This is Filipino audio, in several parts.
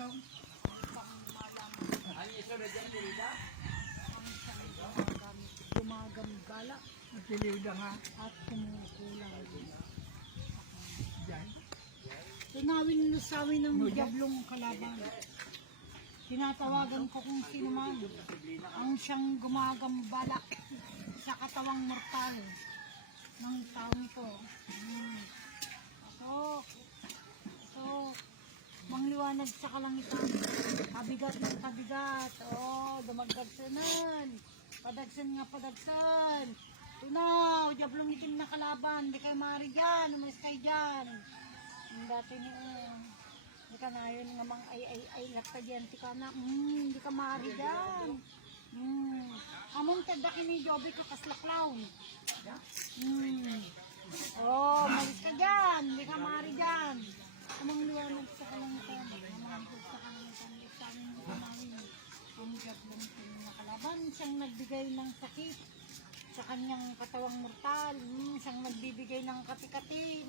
daw. Gumagambala Natilida nga. at kumukulang. Diyan. Tunawin na sa amin ng diablong kalaban. Tinatawagan ko kung sino man ang siyang gumagambala sa katawang mortal ng taong ito. Ako, mangliwanag sa kalangitan. Kabigat ng kabigat. Dumagdagsanan. Padagsan nga padagsan. Tunaw, diablong itim na kalaban. Hindi kayo maaari dyan. Umalis kayo dyan. Ang dati ni hindi ka na yun nga mang ay lakta dyan. Hindi ka na, hindi ka maaari dyan. Among tagdakin ni Joby ka kasla clown. Umalis ka dyan. Hindi ka maaari dyan. Amang liwanag sa kalangitan. Amang sa kalangitan. Sa aming liwanagin. Ang diablong itim na kalaban. Siyang nagbigay ng sakit sa kanyang katawang mortal. Siyang nagbibigay ng kati-kati.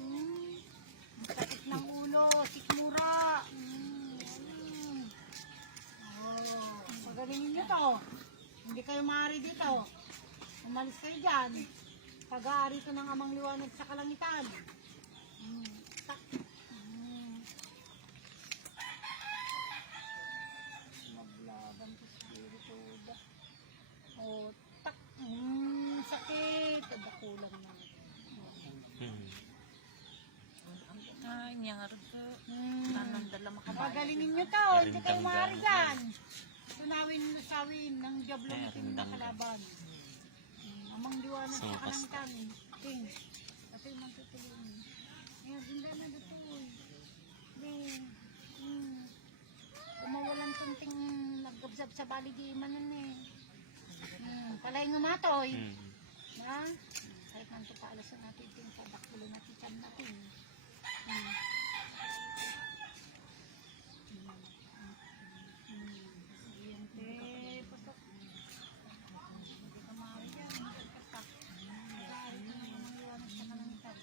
Sakit ng ulo, sikmura. Pagalingin nyo to. Hindi kayo maaari dito. Umalis kayo dyan. Pag-aari to ng amang liwanag sa kalangitan. Maglaban to spirito. Tak. Sakit. Dakulang na. Ay, niyar ko. Tanang dala makabayan. Pagalingin nyo to. Hindi kayo maaari dyan. Tunawin nyo sa awin ng diablong itim na kalaban. Amang liwanag sa kalangitan. King. Kasi mang tutulungan. Ngayon, hindi na natuloy. Umawalan tunting naggabsab sa baligimanan eh. Palay nga matoy. Ha? Kahit nanto pa alasan natin ito yung padakulo natin tiyan natin. Pasok. Hindi ka maaari yan. Magkatak. Maaari ka naman ang liwanag sa kalangitan.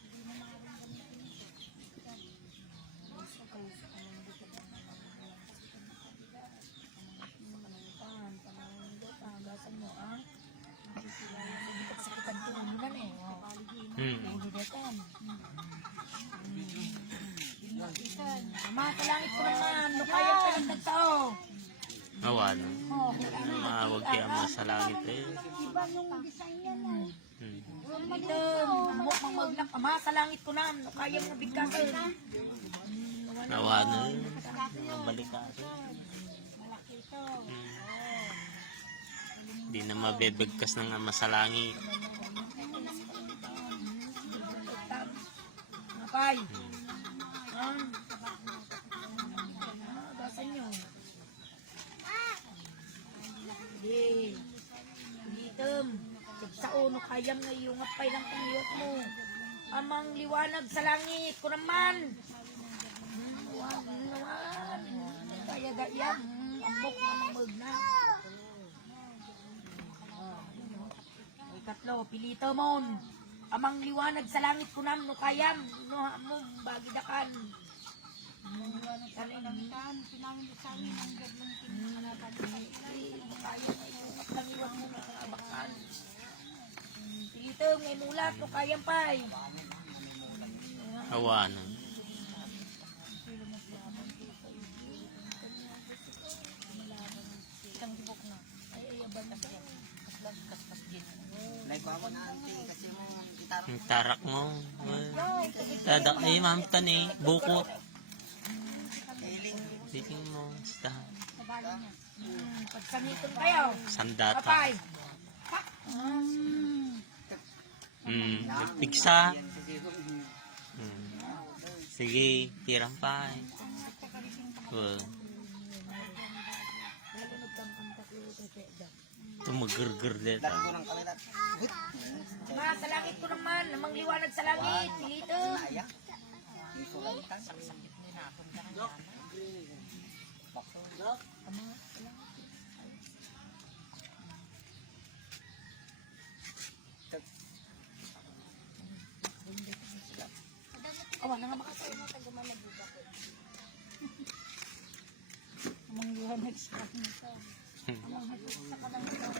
Hindi mo maaari gamitin ito. Tagasan mo sakitan ko ng bulan eh. Ulidetan. Makalangit ko naman. Lukayang ka ng nagtao. Awan. Huwag kaya masalangit eh. Iba nung design yan eh. Ito, mukmang maglak. Makalangit ko na. Lukayang nabigkasan. Awan. Balik ka. Malaki ito. Hindi na mabebegkas ng masalangit. Nakay. Basan nyo. Hindi. Litem. Sa uno kayang ngayungap pa'y ng pangiwat mo. Amang liwanag sa langit ko naman. Kaya gayam. Ambok namang magna. Ikatlo, pilito mon. Amang liwanag sa langit ko nam, no kayam, no mo, bagidakan. Kalangitan, pinangin sa amin ang diablong itim na kalaban. Kaya na ito, matangiwat mo na abakan. Pilito, may mulat, no kayam pa'y. Awan. Isang tibok na. Ay, abang na siya. Kaspas din. Like ako na auntie kasi mo itarap Yung tarak mo. Tadak eh, ma'am tan eh. Bukot. Diting mo. Basta. Sa balo niya. Pagkamiton kayo. Sandata. Kapay. Nagpigsa. Sige, tirang pa eh. Tumagurgur dito. ko ng kamera. Sa langit ko naman. Namang liwanag sa langit. Pilito. May sulalitan. Sakit ni natin. Awan na nga makasama. tagaman na buka ko. Amang liwanag sa kalangitan. Amang higit sa kalangitan.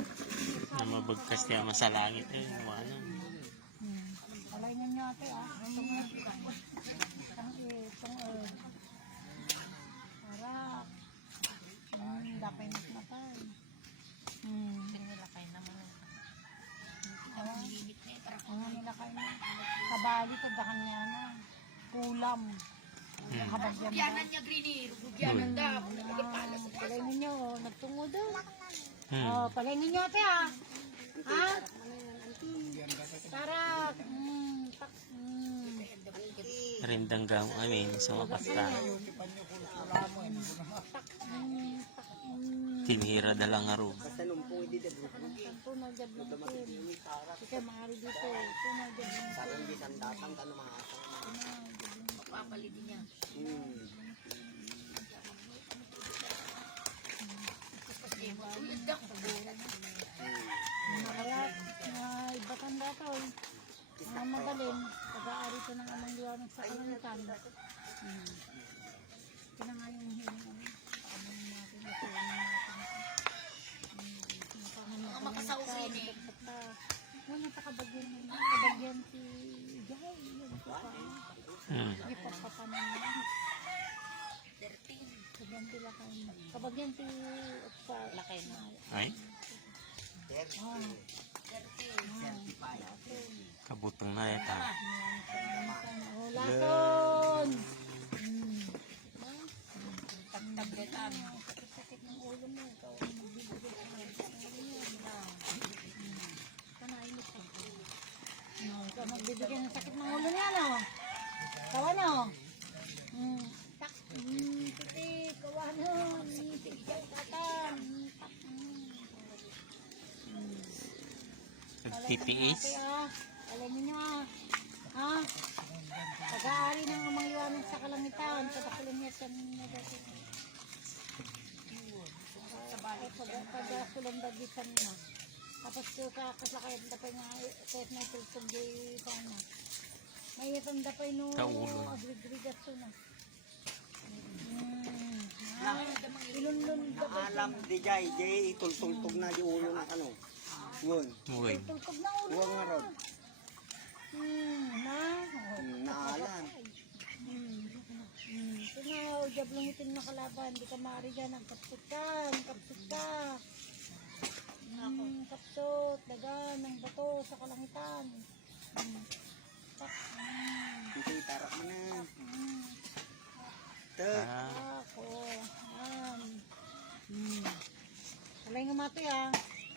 Na mabagkas niya masalangit eh. Wala. Palaingan niyo ate Itong harap. Dapay mas matay. Nilakay naman. Ang limit na yun. Ang nilakay na. Kabali, tadakan niya na. Kulam. Habagyan ba? Rugyanan niya, Greenie. Rugyanan daw. Palaingin niyo, nagtungo daw. Hmm. Palaingin niyo ate Ha? Tarak. Rindang gamo kami. Sumapasta. Tilhira dalang aro. Ito na jablitin. Ika mangari dito. Ito na jablitin. Papalitin niya. Nakarap na ibatan dato. Mga magaling. Pag-aari ito ng amang liwanag sa kalangitan. Ito na nga yung hiling. Ang makasausin eh. Wala pa kabagyan si Jai. Yun po pa. Hmm. Hindi pa papanan niya. 13. Kabagyan sila kayo. Kabagyan si Opsa. Lakay na. Ay? Ah. 13. Kabutong na yata. Oh, lason! Tagtagetan. Sakit ng ulo mo. Ikaw ang magbibigay ka ng ulo mo. Panainit ka. Ikaw magbibigay ng sakit ng ulo niya, no? Ikaw ano? Tak. Titi, ikaw ano? Tigay katan. Tak. TPH. Alam niyo ha? Pag-aari ng amang liwanag sa kalangitan, patakulan niya sa negatif. Pag-asulang dagitan na. Tapos kaslakayan dapay nga, kahit may tultog di sana. May itong dapay no, Kaulo. agrig-rigaso na. Ilunlun dapay. Alam di jay, jay itultultog na di ulo ng ano. Yun. Uy. Tultog na ulo. Huwag nga ron. Naalan. Ito na, diablong itim na kalaban. Di ka maaari dyan. Kapsut ka. Kapsut ka. Kapsut. Dagan ng bato sa kalangitan. Ito itarap mo na. Ah. Ako. Alay nga mati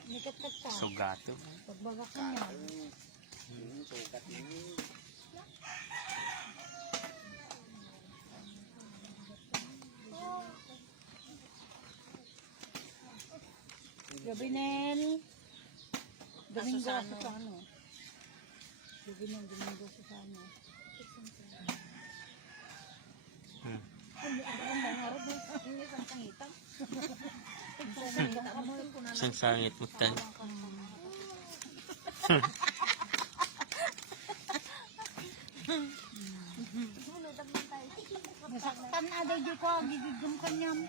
Nikat-kat ka. Sugato. Pagbagak ka niya. Sugat na yun. Gabinel. Domingo sa ano. Gabinel, Domingo sa ano. Hmm. Ang bangarap mo. Hindi kang pangitan. Isang sangit mo tan. Nasaktan na daw di ko. Gigigam kanyam.